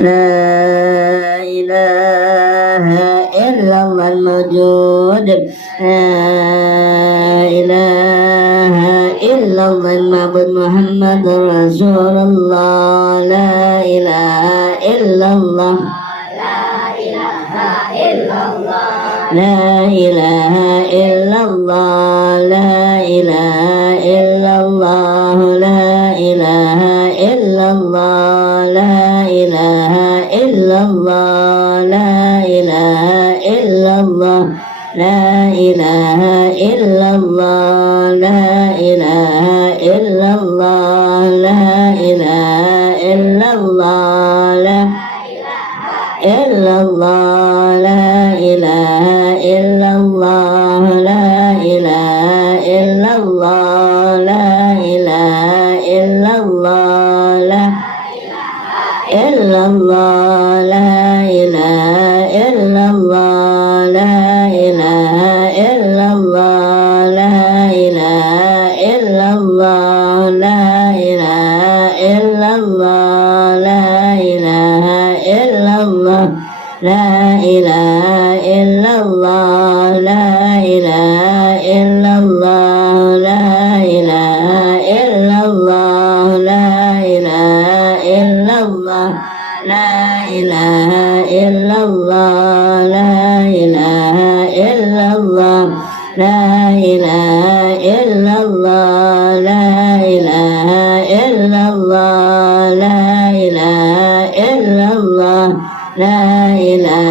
لا إله إلا الله الموجود لا إله إلا الله المعبود محمد رسول الله لا إله إلا الله لا إله إلا الله لا إله إلا الله لا إله إلا الله لا إله إلا الله لا إله إلا الله لا إله إلا الله لا إله إلا الله لا إله إلا الله لا إلا الله لا إله إلا الله لا إله إلا الله لا إله إلا الله لا إلا الله لا إله إلا الله لا إله إلا الله لا إله إلا الله لا إله إلا الله لا إله إلا الله لا إله إلا الله لا إله إلا الله لا إله إلا الله لا إله إلا الله لا إله إلا الله لا إله إلا الله لا إله إلا الله لا إله إلا الله لا إله إلا الله لا إله